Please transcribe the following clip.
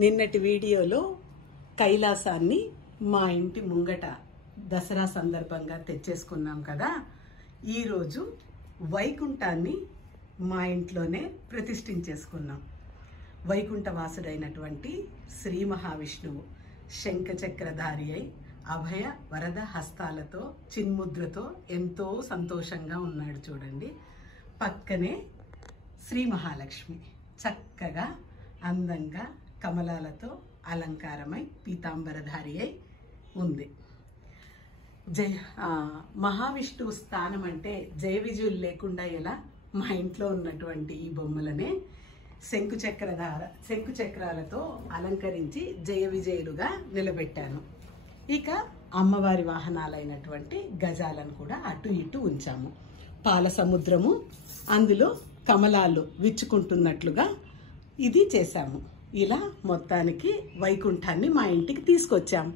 నిన్నటి వీడియోలో కైలాసాన్ని మా ఇంటి ముంగట దసరా సందర్భంగా తెచ్చేసుకున్నాం కదా. ఈరోజు వైకుంఠాన్ని మా ఇంట్లోనే ప్రతిష్ఠించేసుకున్నాం. వైకుంఠవాసుడైనటువంటి శ్రీ మహావిష్ణువు శంఖచక్రధారి అయి అభయ వరద హస్తాలతో చిన్ముద్రతో ఎంతో సంతోషంగా ఉన్నాడు. చూడండి, పక్కనే శ్రీ మహాలక్ష్మి చక్కగా అందంగా కమలాలతో అలంకారమై పీతాంబరధారి అయి ఉంది. మహావిష్ణువు స్థానం అంటే జయ విజయులు లేకుండా ఎలా? మా ఇంట్లో ఉన్నటువంటి ఈ బొమ్మలనే శంకుచక్రాలతో అలంకరించి జయ విజయులుగా నిలబెట్టాను. ఇక అమ్మవారి వాహనాలైనటువంటి గజాలను కూడా అటు ఇటు ఉంచాము. పాల సముద్రము, అందులో కమలాలు విచ్చుకుంటున్నట్లుగా ఇది చేశాము. ఇలా మొత్తానికి వైకుంఠాన్ని మా ఇంటికి తీసుకొచ్చాము.